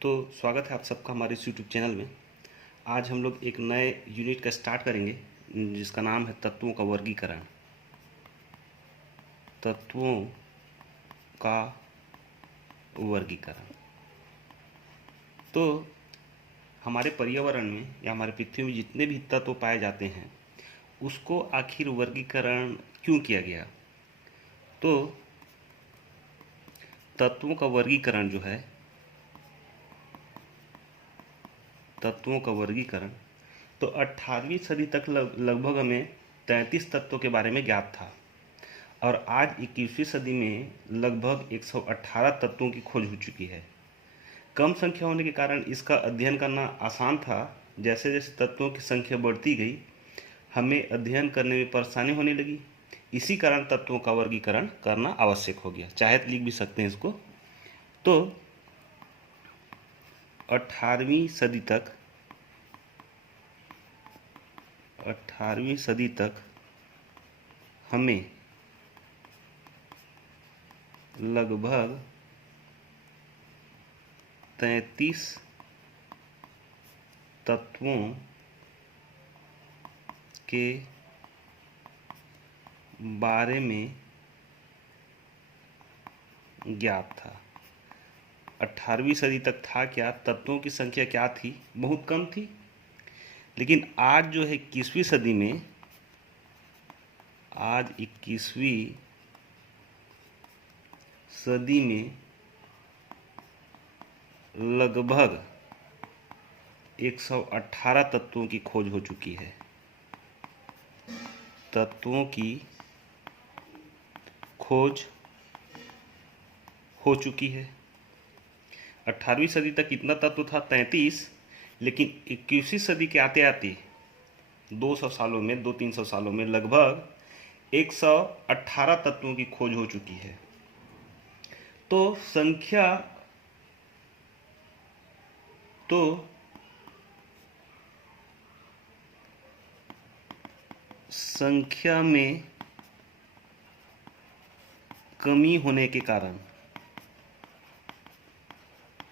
तो स्वागत है आप सबका हमारे इस यूट्यूब चैनल में। आज हम लोग एक नए यूनिट का स्टार्ट करेंगे जिसका नाम है तत्वों का वर्गीकरण। तत्वों का वर्गीकरण। तो हमारे पर्यावरण में या हमारे पृथ्वी में जितने भी तत्व पाए जाते हैं उसको आखिर वर्गीकरण क्यों किया गया। तो तत्वों का वर्गीकरण जो है, तत्वों का वर्गीकरण तो 18वीं सदी तक लगभग हमें 33 तत्वों के बारे में ज्ञात था और आज 21वीं सदी में लगभग 118 तत्वों की खोज हो चुकी है। कम संख्या होने के कारण इसका अध्ययन करना आसान था। जैसे जैसे तत्वों की संख्या बढ़ती गई हमें अध्ययन करने में परेशानी होने लगी। इसी कारण तत्वों का वर्गीकरण करना आवश्यक हो गया। चाहे लिख भी सकते हैं इसको। तो 18वीं सदी तक हमें लगभग 33 तत्वों के बारे में ज्ञात था। 18वीं सदी तक था क्या, तत्वों की संख्या क्या थी, बहुत कम थी। लेकिन आज जो है 21वीं सदी में, आज 21वीं सदी में लगभग 118 तत्वों की खोज हो चुकी है। तत्वों की खोज हो चुकी है। 18वीं सदी तक कितना तत्व था, 33। लेकिन 21वीं सदी के आते आते 200 सालों में, 200-300 सालों में लगभग 118 तत्वों की खोज हो चुकी है। तो संख्या में कमी होने के कारण,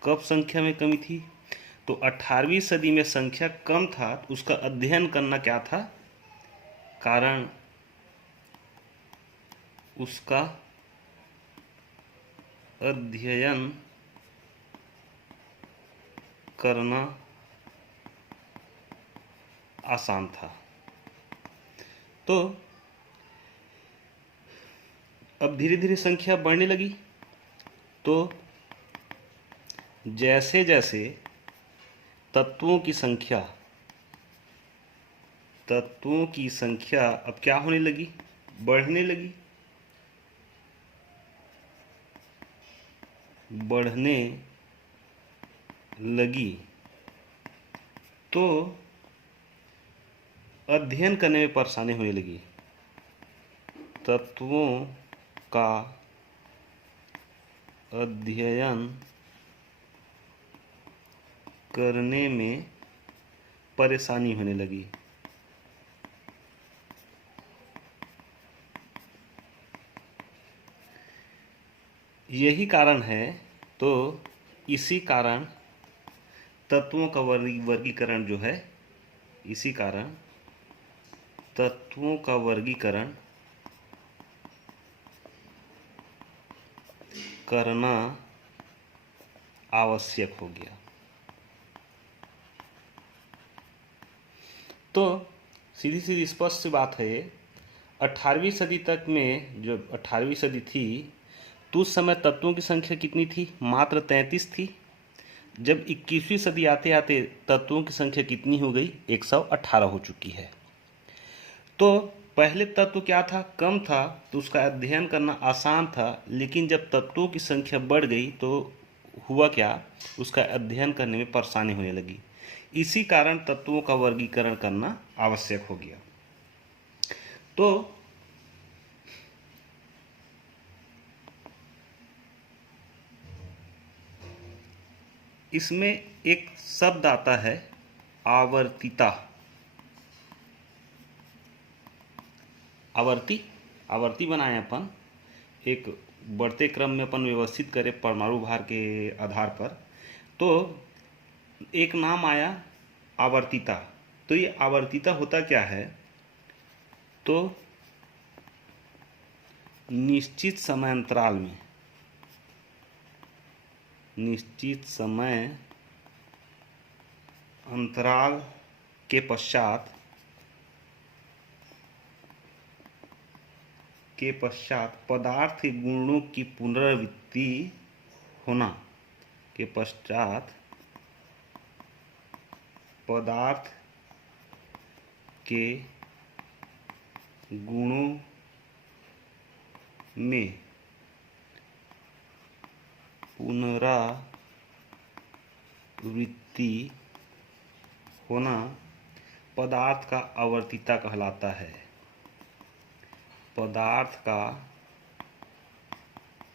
कब संख्या में कमी थी, तो 18वीं सदी में संख्या कम था। तो उसका अध्ययन करना क्या था कारण, उसका अध्ययन करना आसान था। तो अब धीरे धीरे संख्या बढ़ने लगी। तो जैसे जैसे तत्वों की संख्या अब क्या होने लगी, बढ़ने लगी, तो अध्ययन करने में परेशानी होने लगी। तत्वों का अध्ययन करने में परेशानी होने लगी। यही कारण है। तो इसी कारण तत्वों का वर्गीकरण जो है, इसी कारण तत्वों का वर्गीकरण करना आवश्यक हो गया। तो सीधी सीधी स्पष्ट सी बात है। 18वीं सदी तक में, जो 18वीं सदी थी, तो उस समय तत्वों की संख्या कितनी थी, मात्र 33 थी। जब 21वीं सदी आते आते तत्वों की संख्या कितनी हो गई, 118 हो चुकी है। तो पहले तत्व क्या था, कम था, तो उसका अध्ययन करना आसान था। लेकिन जब तत्वों की संख्या बढ़ गई तो हुआ क्या, उसका अध्ययन करने में परेशानी होने लगी। इसी कारण तत्वों का वर्गीकरण करना आवश्यक हो गया। तो इसमें एक शब्द आता है आवर्तिता। आवर्ती बनाए अपन, एक बढ़ते क्रम में अपन व्यवस्थित करें परमाणु भार के आधार पर। तो एक नाम आया आवर्तिता। तो ये आवर्तिता होता क्या है, तो निश्चित समय अंतराल में, निश्चित समय अंतराल के पश्चात पदार्थ के गुणों की पुनरावृत्ति होना के पश्चात पदार्थ के गुणों में पुनरावृत्ति होना पदार्थ का आवर्तिता कहलाता है। पदार्थ का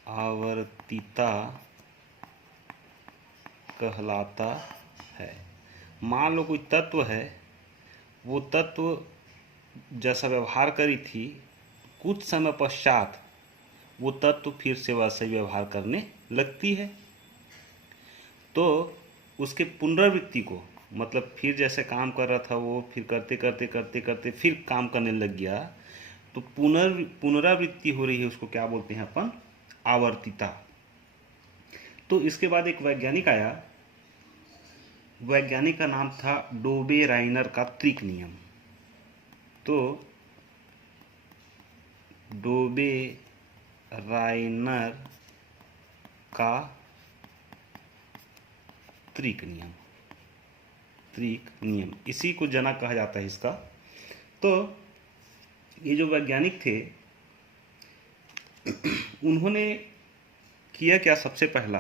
आवर्तिता कहलाता है। मान लो कोई तत्व है, वो तत्व जैसा व्यवहार करी थी, कुछ समय पश्चात वो तत्व फिर से वैसा ही व्यवहार करने लगती है। तो उसके पुनरावृत्ति को, मतलब फिर जैसे काम कर रहा था वो फिर करते करते करते करते फिर काम करने लग गया, तो पुनरावृत्ति हो रही है, उसको क्या बोलते हैं अपन, आवर्तिता। तो इसके बाद एक वैज्ञानिक आया, वैज्ञानिक का नाम था डोबे-राइनर का त्रिक नियम। तो डोबे-राइनर का त्रिक नियम, इसी को जनक कहा जाता है इसका। तो ये जो वैज्ञानिक थे उन्होंने किया क्या, सबसे पहला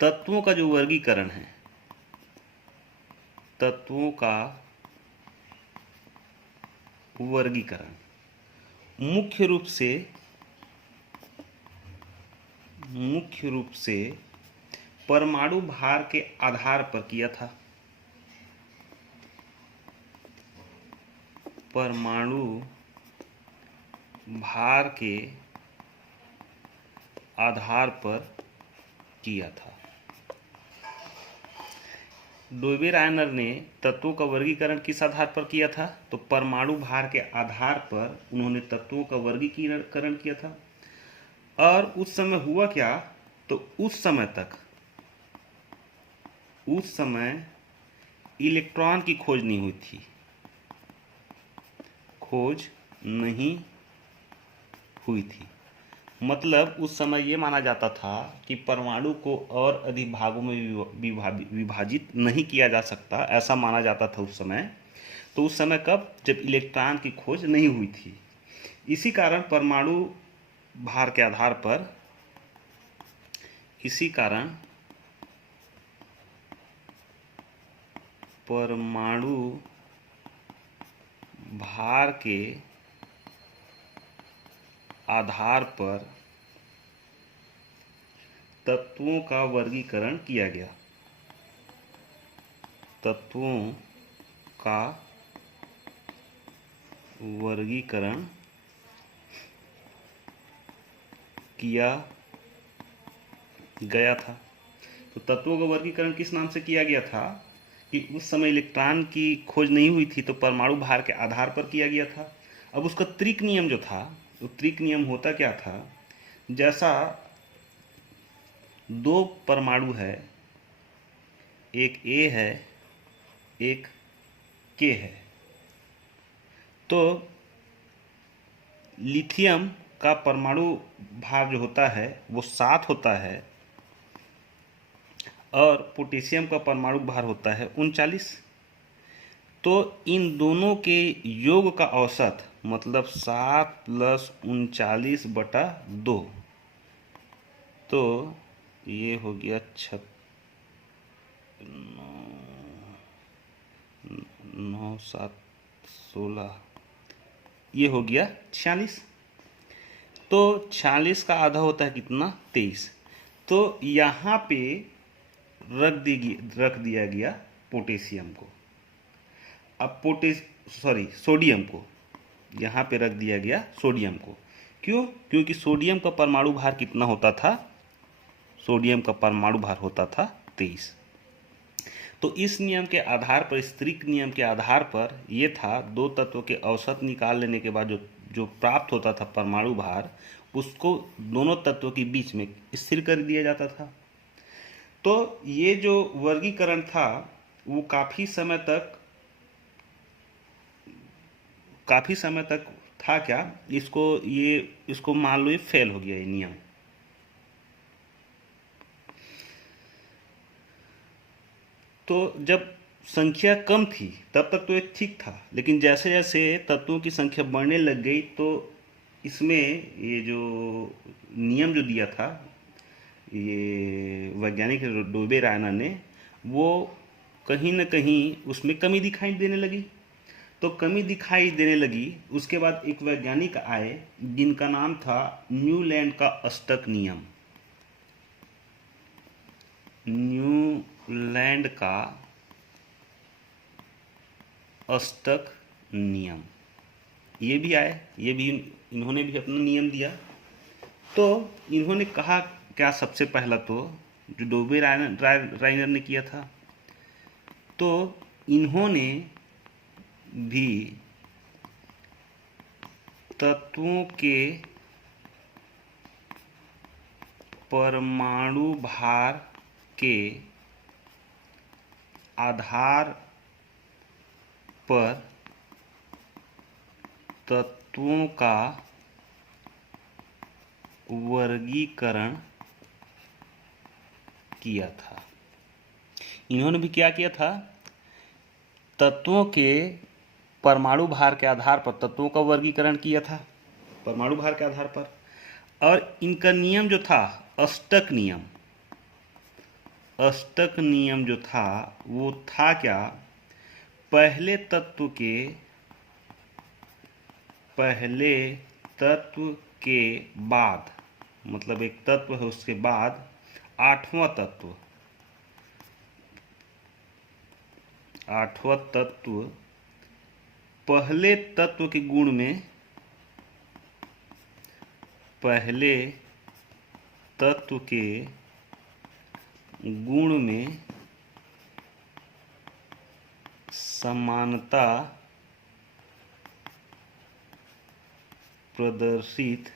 तत्वों का जो वर्गीकरण है, तत्वों का वर्गीकरण मुख्य रूप से परमाणु भार के आधार पर किया था। परमाणु भार के आधार पर किया था। डोबे-राइनर ने तत्वों का वर्गीकरण किस आधार पर किया था, तो परमाणु भार के आधार पर उन्होंने तत्वों का वर्गीकरण किया था। और उस समय हुआ क्या, तो उस समय इलेक्ट्रॉन की खोज नहीं हुई थी, मतलब उस समय ये माना जाता था कि परमाणु को और अधिक भागों में विभाजित नहीं किया जा सकता, ऐसा माना जाता था उस समय। तो उस समय कब, जब इलेक्ट्रॉन की खोज नहीं हुई थी। इसी कारण परमाणु भार के आधार पर, परमाणु भार के आधार पर तत्वों का वर्गीकरण किया गया। तत्वों का वर्गीकरण किया गया था। तो तत्वों का वर्गीकरण किस नाम से किया गया था कि उस समय इलेक्ट्रॉन की खोज नहीं हुई थी, तो परमाणु भार के आधार पर किया गया था। अब उसका त्रिक नियम जो था, तो त्रिक नियम होता क्या था, जैसा दो परमाणु है, एक ए है एक के है, तो लिथियम का परमाणु भार जो होता है वो 7 होता है और पोटेशियम का परमाणु भार होता है 39। तो इन दोनों के योग का औसत मतलब 7 + 39/2, तो ये हो गया 9 7 16, ये हो गया 46। तो 46 का आधा होता है कितना, 23। तो यहाँ पे रख दिया गया पोटेशियम को। अब सोडियम को यहाँ पे रख दिया गया, सोडियम को। क्यों? क्योंकि सोडियम का परमाणु भार कितना होता था, सोडियम का परमाणु भार होता था 23। तो इस नियम के आधार पर, स्त्रीक नियम के आधार पर ये था, दो तत्वों के औसत निकाल लेने के बाद जो जो प्राप्त होता था परमाणु भार, उसको दोनों तत्वों के बीच में स्थिर कर दिया जाता था। तो ये जो वर्गीकरण था वो काफ़ी समय तक था क्या, इसको मान लो ये फेल हो गया ये नियम। तो जब संख्या कम थी तब तक तो ये ठीक था, लेकिन जैसे जैसे तत्वों की संख्या बढ़ने लग गई तो इसमें ये जो नियम जो दिया था ये वैज्ञानिक डोबे रायना ने, वो कहीं न कहीं उसमें कमी दिखाई देने लगी। तो कमी दिखाई देने लगी, उसके बाद एक वैज्ञानिक आए जिनका नाम था न्यूलैंड का अष्टक नियम। न्यूलैंड का अष्टक नियम, ये भी आए, इन्होंने भी अपना नियम दिया। तो इन्होंने कहा क्या, सबसे पहला तो जो डोबे रायनर ने किया था, तो इन्होंने भी तत्वों के परमाणु भार के आधार पर तत्वों का वर्गीकरण किया था। इन्होंने भी क्या किया था, तत्वों के परमाणु भार के आधार पर तत्वों का वर्गीकरण किया था, परमाणु भार के आधार पर। और इनका नियम जो था अष्टक नियम, अष्टक नियम जो था वो था क्या, पहले तत्व के बाद, मतलब एक तत्व है उसके बाद आठवां तत्व पहले तत्व के गुण में, पहले तत्व के गुण में समानता प्रदर्शित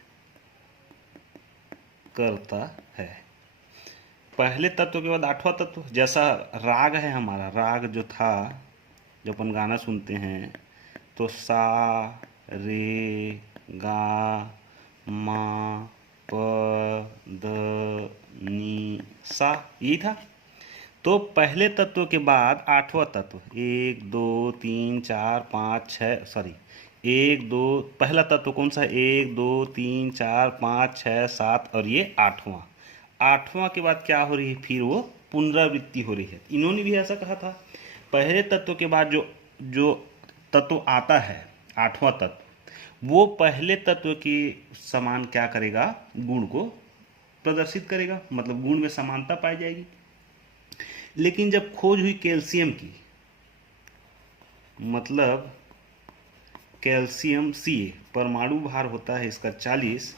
करता है। पहले तत्व के बाद आठवां तत्व, जैसा राग है हमारा, राग जो था, जब अपन गाना सुनते हैं तो सा रे गा मा प द नी सा, यही था। तो पहले तत्व के बाद आठवां तत्व, 1 2 3 4 5 6, सॉरी 1 2, पहला तत्व कौन सा है, 1 2 3 4 5 6 7, और ये आठवां के बाद क्या हो रही है, फिर वो पुनरावृत्ति हो रही है। इन्होंने भी ऐसा कहा था, पहले तत्व के बाद जो तत्व आता है आठवां तत्व, वो पहले तत्व के समान क्या करेगा, गुण को प्रदर्शित करेगा, मतलब गुण में समानता पाई जाएगी। लेकिन जब खोज हुई कैल्शियम की, मतलब कैल्शियम Ca, परमाणु भार होता है इसका 40,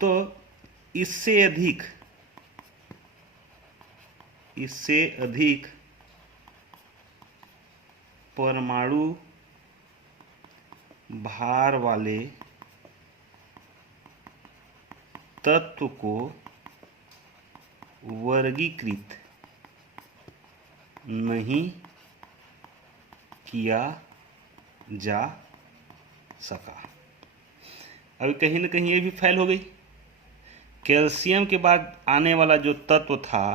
तो इससे अधिक परमाणु भार वाले तत्व को वर्गीकृत नहीं किया जा सका। अभी कहीं ना कहीं ये भी फेल हो गई। कैल्शियम के बाद आने वाला जो तत्व था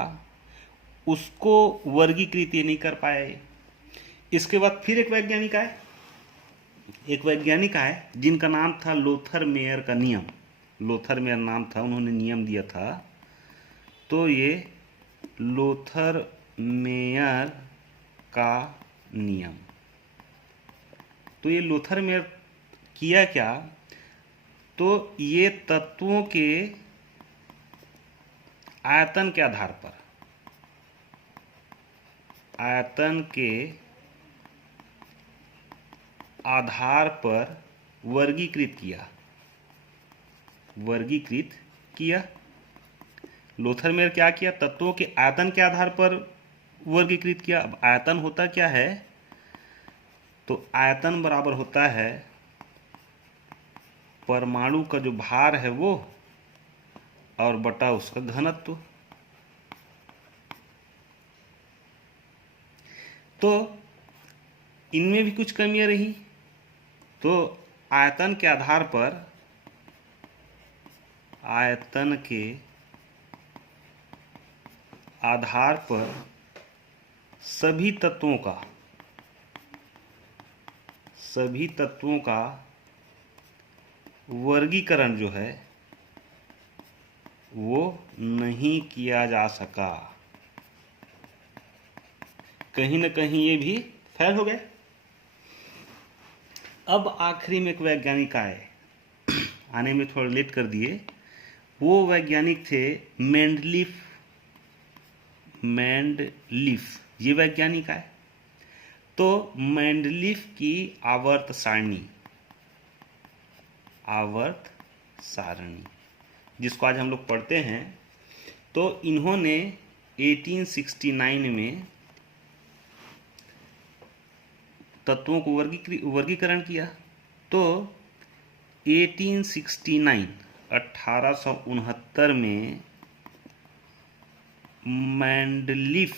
उसको वर्गीकृत ये नहीं कर पाए। इसके बाद फिर एक वैज्ञानिक आए जिनका नाम था लोथर मेयर का नियम। लोथर मेयर नाम था, उन्होंने नियम दिया था। तो ये लोथर मेयर का नियम, तो ये लोथर मेयर किया क्या, तो ये तत्वों के आयतन के आधार पर, आयतन के आधार पर वर्गीकृत किया। लोथरमेयर क्या किया, तत्वों के आयतन के आधार पर वर्गीकृत किया। अब आयतन होता क्या है, तो आयतन बराबर होता है परमाणु का जो भार है वो और बटा उसका घनत्व। तो इनमें भी कुछ कमियां रही, तो आयतन के आधार पर, आयतन के आधार पर सभी तत्वों का वर्गीकरण जो है वो नहीं किया जा सका। कहीं ना कहीं ये भी फेल हो गए। अब आखिरी में एक वैज्ञानिक आए, आने में थोड़ा लेट कर दिए। वो वैज्ञानिक थे मेंडलीफ। ये वैज्ञानिक आए। तो मेंडलीफ की आवर्त सारणी जिसको आज हम लोग पढ़ते हैं, तो इन्होंने 1869 में तत्वों को वर्गीकरण किया। तो 1869 में मेंडलीफ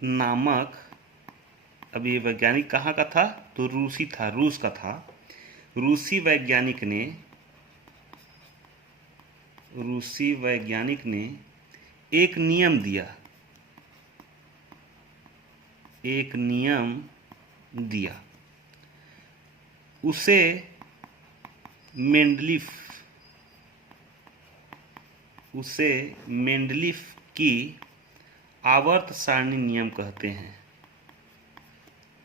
नामक, अब ये वैज्ञानिक कहाँ का था, तो रूस का था। रूसी वैज्ञानिक ने एक नियम दिया। उसे मेंडलीफ की आवर्त सारणी नियम कहते हैं।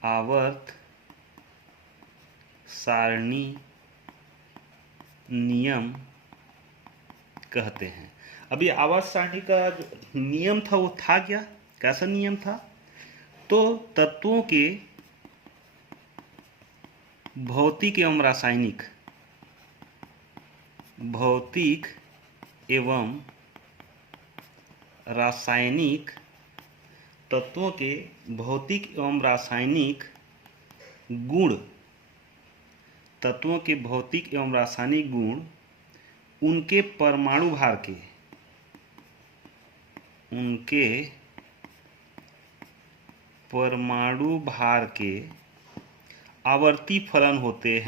आवर्त सारणी नियम कहते हैं। अब ये आवर्त सारणी का जो नियम था वो था क्या, कैसा नियम था, तो तत्वों के भौतिक एवं रासायनिक तत्वों के भौतिक एवं रासायनिक गुण उनके परमाणु भार के आवर्ती फलन होते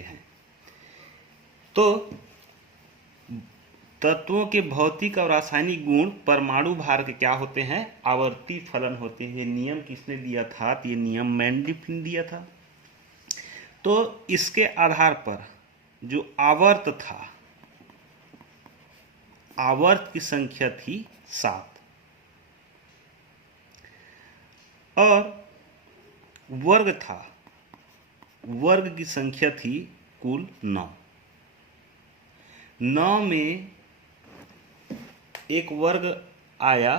हैं। तो तत्वों के भौतिक और रासायनिक गुण परमाणु भार के क्या होते हैं, आवर्ती फलन होते हैं। ये नियम किसने दिया था, तो ये नियम मेंडलीफ ने दिया था। तो इसके आधार पर जो आवर्त की संख्या थी 7 और वर्ग की संख्या थी कुल 9। 9 में एक वर्ग आया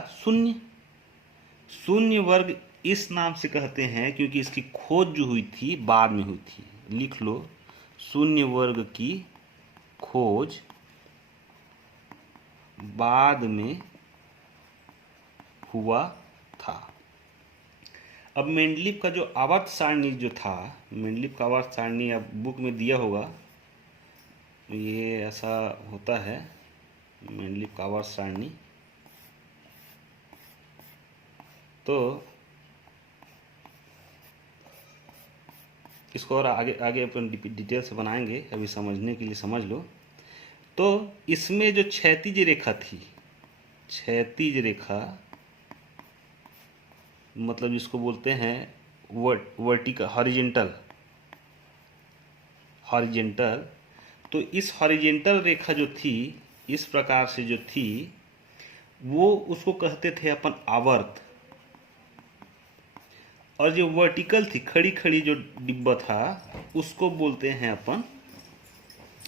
शून्य वर्ग इस नाम से कहते हैं क्योंकि इसकी खोज जो हुई थी बाद में हुई थी। लिख लो, शून्य वर्ग की खोज बाद में हुआ था। अब मेंडलीफ का जो आवर्त सारणी जो था, मेंडलीफ का आवर्त सारणी अब बुक में दिया होगा, ये ऐसा होता है मेंडलीफ का आवर्त सारणी। तो इसको और आगे अपन डिटेल से बनाएंगे, अभी समझने के लिए समझ लो। तो इसमें जो क्षैतिज रेखा मतलब जिसको बोलते हैं वर्टिकल हॉरिजेंटल, तो इस हॉरिजेंटल रेखा जो थी इस प्रकार से जो थी वो उसको कहते थे अपन आवर्त, और जो वर्टिकल थी खड़ी जो डिब्बा था उसको बोलते हैं अपन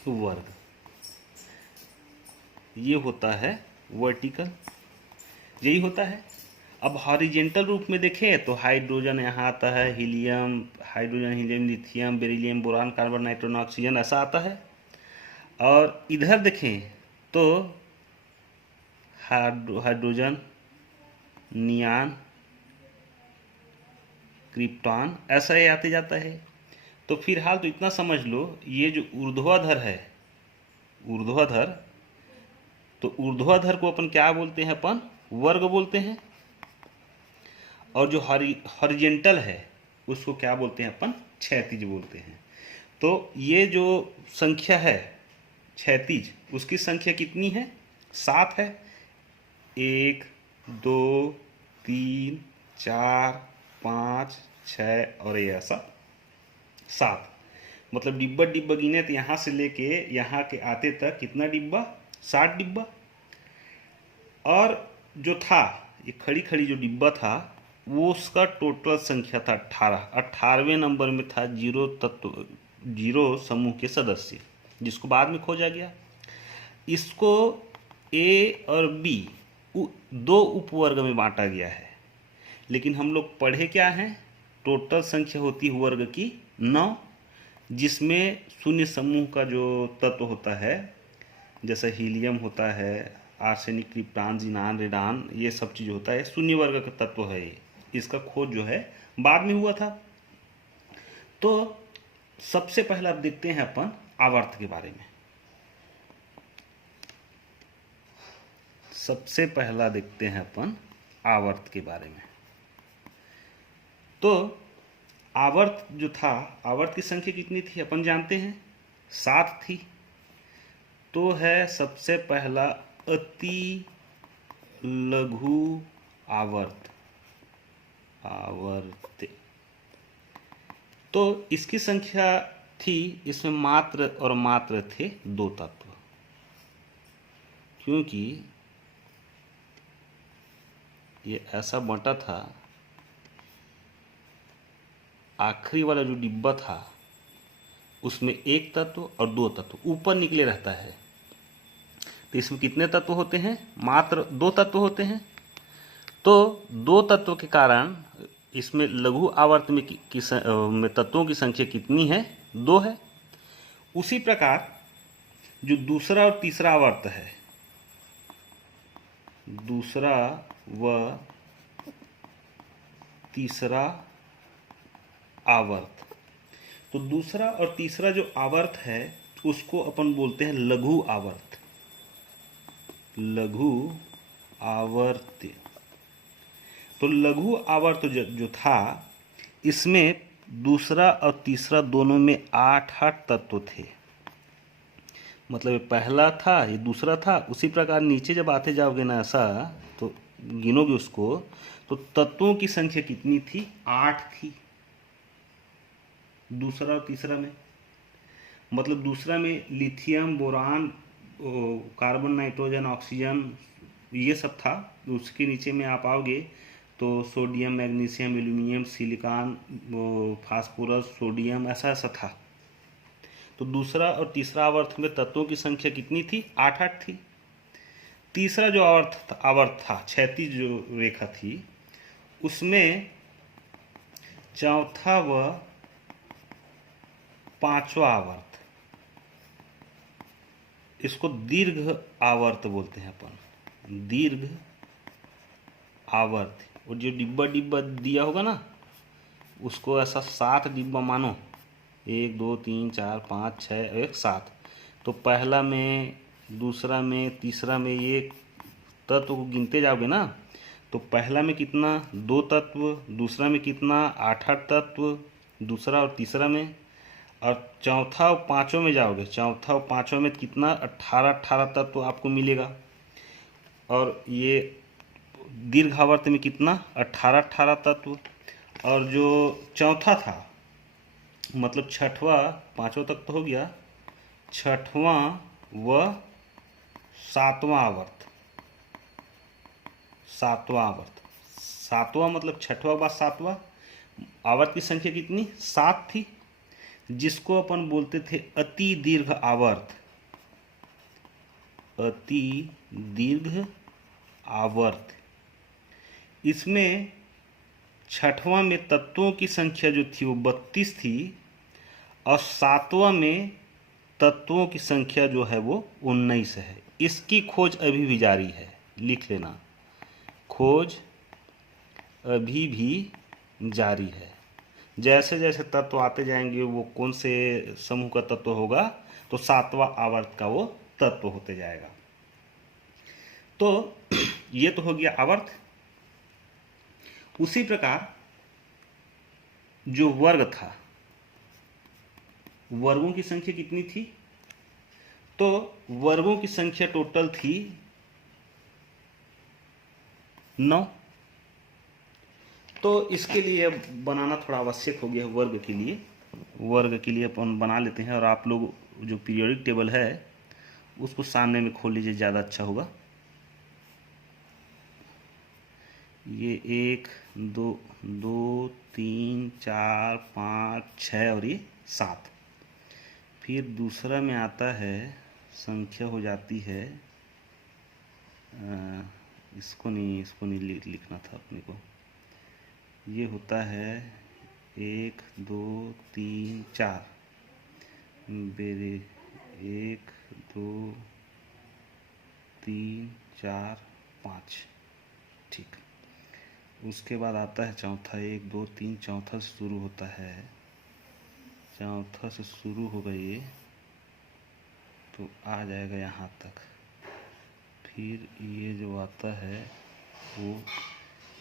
वर्ग। ये होता है वर्टिकल, यही होता है। अब हॉरिजेंटल रूप में देखें तो हाइड्रोजन यहाँ आता है, helium, hydrogen, helium, lithium, beryllium, boron, carbon, nitrogen, oxygen ऐसा आता है। और इधर देखें तो हाइड्रोजन, नियान, क्रिप्टॉन ऐसा ही आते जाता है। तो फिलहाल तो इतना समझ लो, ये जो ऊर्ध्वाधर है, ऊर्ध्वाधर, तो ऊर्ध्वाधर को अपन क्या बोलते हैं? अपन वर्ग बोलते हैं। और जो हॉरिजेंटल है उसको क्या बोलते हैं? अपन क्षैतिज बोलते हैं। तो ये जो संख्या है क्षैतिज, उसकी संख्या कितनी है? 7 है। 1 2 3 4 5 6 और ये ऐसा 7। मतलब डिब्बा डिब्बा गिने तो यहाँ से लेके यहाँ के आते तक कितना डिब्बा? 60 डिब्बा। और जो था ये खड़ी खड़ी जो डिब्बा था वो उसका टोटल संख्या था 18। 18वें नंबर में था जीरो समूह के सदस्य, जिसको बाद में खोजा गया। इसको ए और बी दो उपवर्ग में बांटा गया है, लेकिन हम लोग पढ़े क्या हैं? टोटल संख्या होती है वर्ग की 9, जिसमें शून्य समूह का जो तत्व होता है, जैसे हीलियम होता है, आर्सेनिक, क्रिप्टॉन, जिनान, रेडान, ये सब चीज़ होता है, शून्य वर्ग का तत्व है ये। इसका खोज जो है बाद में हुआ था। तो सबसे पहले अब देखते हैं अपन आवर्त के बारे में। सबसे पहला देखते हैं अपन आवर्त के बारे में। तो आवर्त जो था, आवर्त की संख्या कितनी थी अपन जानते हैं? 7 थी। तो है सबसे पहला अति लघु आवर्त, आवर्त। तो इसकी संख्या थी, इसमें मात्र और मात्र थे 2 तत्व, क्योंकि ये ऐसा बंटा था, आखिरी वाला जो डिब्बा था उसमें 1 तत्व और 2 तत्व ऊपर निकले रहता है। तो इसमें कितने तत्व होते हैं? मात्र 2 तत्व होते हैं। तो 2 तत्व के कारण इसमें लघु आवर्त में में तत्वों की संख्या कितनी है? 2 है। उसी प्रकार जो दूसरा और तीसरा आवर्त है, दूसरा व तीसरा आवर्त, तो दूसरा और तीसरा जो आवर्त है उसको अपन बोलते हैं लघु आवर्त, लघु आवर्त। तो लघु आवर्त जो था, इसमें दूसरा और तीसरा दोनों में 8-8 तत्व थे। मतलब ये पहला था, ये दूसरा था। उसी प्रकार नीचे जब आते जाओगे ना ऐसा, तो गिनोगे उसको, तो तत्वों की संख्या कितनी थी? 8 थी दूसरा और तीसरा में। मतलब दूसरा में lithium, boron, carbon, nitrogen, oxygen, ये सब था। उसके नीचे में आप आओगे तो sodium, magnesium, aluminium, silicon, phosphorus, sodium, ऐसा ऐसा था। तो दूसरा और तीसरा आवर्त में तत्वों की संख्या कितनी थी? 8-8 थी। तीसरा जो आवर्त था, क्षैतिज जो रेखा थी, उसमें चौथा व पांचवा आवर्त, इसको दीर्घ आवर्त बोलते हैं अपन, दीर्घ आवर्त। और जो डिब्बा डिब्बा दिया होगा ना, उसको ऐसा 7 डिब्बा मानो, 1 2 3 4 5 6 1 7। तो पहला में, दूसरा में, तीसरा में ये तत्व को गिनते जाओगे ना, तो पहला में कितना? 2 तत्व, दूसरा में कितना? 8-8 तत्व, दूसरा और तीसरा में। और चौथा और पांचों में जाओगे, चौथा और पांचों में कितना? 18-18 तत्व आपको मिलेगा। और ये दीर्घ आवर्त में कितना? 18-18 तत्व। और जो चौथा था, मतलब छठवां, पांचों तक तो हो गया, छठवां व सातवां आवर्त, सातवां आवर्त, सातवां मतलब छठवां बाद सातवां आवर्त की संख्या कितनी? 7 थी, जिसको अपन बोलते थे अति दीर्घ आवर्त, अति दीर्घ आवर्त। इसमें छठवां में तत्वों की संख्या जो थी वो 32 थी और सातवां में तत्वों की संख्या जो है वो 19 है। इसकी खोज अभी भी जारी है, लिख लेना, खोज अभी भी जारी है। जैसे जैसे तत्व आते जाएंगे वो कौन से समूह का तत्व होगा, तो सातवां आवर्त का वो तत्व होते जाएगा। तो ये तो हो गया आवर्त। उसी प्रकार जो वर्ग था, वर्गों की संख्या कितनी थी, तो वर्गों की संख्या टोटल थी 9। तो इसके लिए बनाना थोड़ा आवश्यक हो गया वर्ग के लिए। वर्ग के लिए अपन बना लेते हैं, और आप लोग जो पीरियोडिक टेबल है उसको सामने में खोल लीजिए, ज़्यादा अच्छा होगा। ये 1 2 2 3 4 5 6 और ये 7। फिर दूसरा में आता है, संख्या हो जाती है, इसको नहीं लिखना था अपने को। ये होता है 1 2 3 4, बेरे 1 2 3 4 5, ठीक। उसके बाद आता है चौथा, 1 2 3, चौथा से शुरू होता है, चौथा से शुरू होगा ये, तो आ जाएगा यहाँ तक। फिर ये जो आता है वो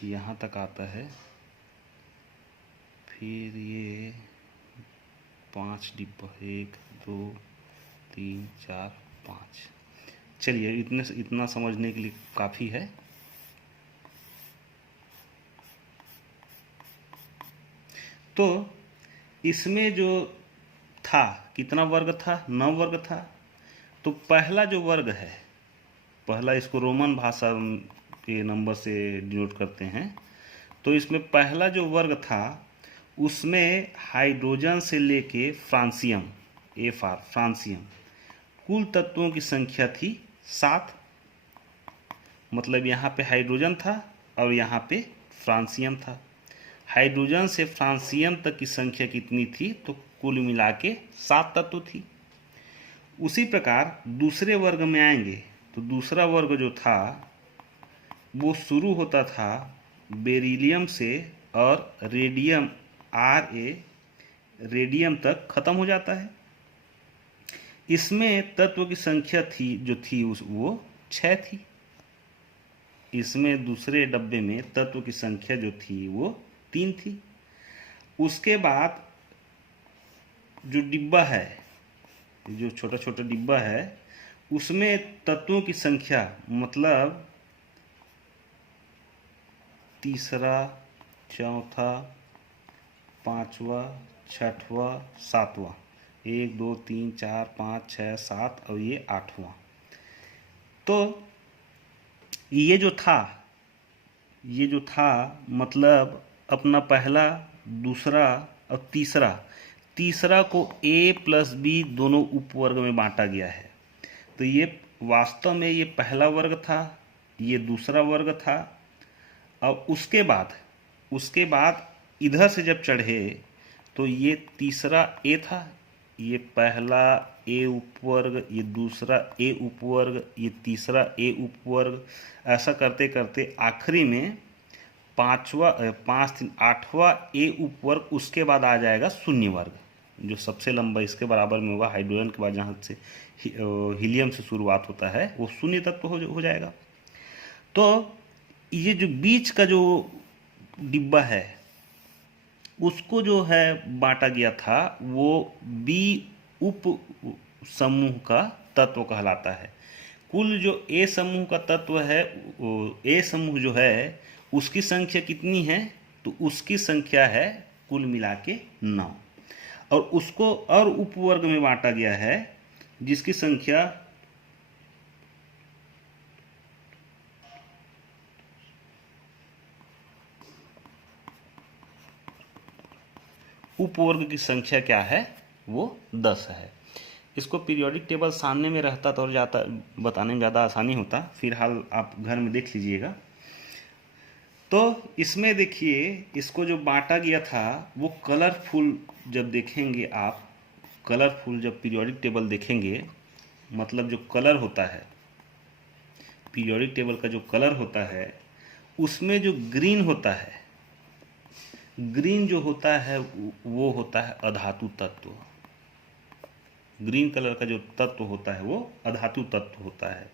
यहाँ तक आता है। फिर ये 5 डिब्बा, 1 2 3 4 5। चलिए इतना समझने के लिए काफ़ी है। तो इसमें जो था, कितना वर्ग था, 9 वर्ग था। तो पहला जो वर्ग है, पहला, इसको रोमन भाषा के नंबर से डिनोट करते हैं। तो इसमें पहला जो वर्ग था उसमें हाइड्रोजन से लेके फ्रांसियम, Fr फ्रांसियम, कुल तत्वों की संख्या थी 7। मतलब यहाँ पे हाइड्रोजन था और यहाँ पे फ्रांसियम था। हाइड्रोजन से फ्रांसियम तक की संख्या कितनी थी, तो कुल मिला के 7 तत्व थी। उसी प्रकार दूसरे वर्ग में आएंगे तो दूसरा वर्ग जो था वो शुरू होता था बेरिलियम से और रेडियम Ra, रेडियम तक खत्म हो जाता है। इसमें तत्व की संख्या थी वो 6 थी। इसमें दूसरे डब्बे में तत्व की संख्या जो थी वो 3 थी। उसके बाद जो डिब्बा है, जो छोटा छोटा डिब्बा है, उसमें तत्वों की संख्या, मतलब तीसरा, चौथा, पांचवा, छठवा, सातवां, 1 2 3 4 5 6 7 और ये 8वां। तो ये जो था मतलब अपना पहला, दूसरा और तीसरा को A प्लस B दोनों उपवर्ग में बांटा गया है। तो ये वास्तव में ये पहला वर्ग था, ये दूसरा वर्ग था। और उसके बाद इधर से जब चढ़े तो ये तीसरा A था, ये पहला A उपवर्ग, ये दूसरा A उपवर्ग, ये तीसरा A उपवर्ग, ऐसा करते करते आखिरी में 8वां A उपवर्ग। उसके बाद आ जाएगा शून्य वर्ग, जो सबसे लंबा इसके बराबर में होगा। हाइड्रोजन के बाद जहाँ से हीलियम से शुरुआत होता है वो शून्य तत्व हो जाएगा। तो ये जो बीच का जो डिब्बा है उसको जो है बांटा गया था, वो बी उप समूह का तत्व कहलाता है। कुल जो ए समूह का तत्व है, ए समूह जो है उसकी संख्या कितनी है, तो उसकी संख्या है कुल मिला के 9। और उसको और उपवर्ग में बांटा गया है जिसकी संख्या उपवर्ग की संख्या क्या है, वो 10 है। इसको पीरियोडिक टेबल सामने में रहता तो और ज़्यादा बताने में ज़्यादा आसानी होता। फिलहाल आप घर में देख लीजिएगा। तो इसमें देखिए, इसको जो बांटा गया था वो कलरफुल, जब देखेंगे आप कलरफुल, जब पीरियोडिक टेबल देखेंगे, मतलब जो कलर होता है, पीरियोडिक टेबल का जो कलर होता है, उसमें जो ग्रीन होता है, ग्रीन जो होता है वो होता है अधातु तत्व। ग्रीन कलर का जो तत्व होता है वो अधातु तत्व होता है,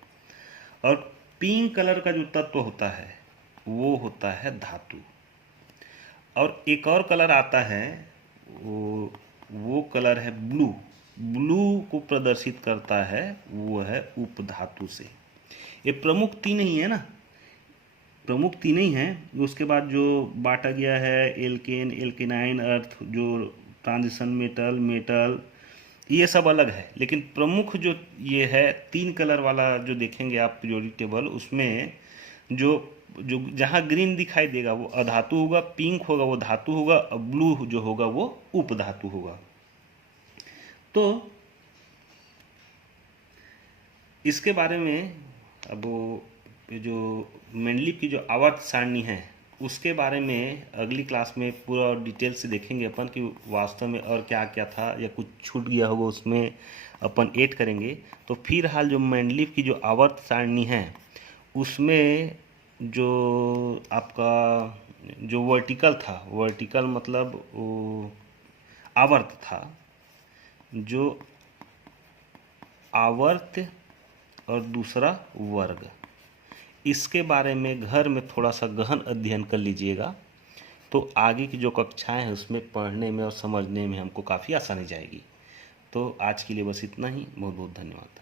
और पिंक कलर का जो तत्व होता है वो होता है धातु। और एक और कलर आता है, वो कलर है ब्लू। ब्लू को प्रदर्शित करता है, वो है उपधातु से। ये प्रमुख तीन ही है ना, प्रमुख तीन ही हैं। उसके बाद जो बांटा गया है एल्केन, एल्केनाइन, अर्थ, जो ट्रांजिशन मेटल, मेटल, ये सब अलग है। लेकिन प्रमुख जो ये है तीन कलर वाला जो देखेंगे आप पीरियोडिक टेबल, उसमें जो जो जहाँ ग्रीन दिखाई देगा वो अधातु होगा, पिंक होगा वो धातु होगा, और ब्लू जो होगा वो उपधातु होगा। तो इसके बारे में अब जो मेंडलीव की जो आवर्त सारणी है उसके बारे में अगली क्लास में पूरा डिटेल से देखेंगे अपन कि वास्तव में और क्या क्या था, या कुछ छूट गया होगा उसमें अपन ऐड करेंगे। तो फिलहाल जो मेंडलीव की जो आवर्त सारणी है उसमें जो आपका जो वर्टिकल था, वर्टिकल मतलब वो आवर्त था, जो आवर्त और दूसरा वर्ग, इसके बारे में घर में थोड़ा सा गहन अध्ययन कर लीजिएगा, तो आगे की जो कक्षाएं हैं उसमें पढ़ने में और समझने में हमको काफ़ी आसानी जाएगी। तो आज के लिए बस इतना ही। बहुत बहुत धन्यवाद।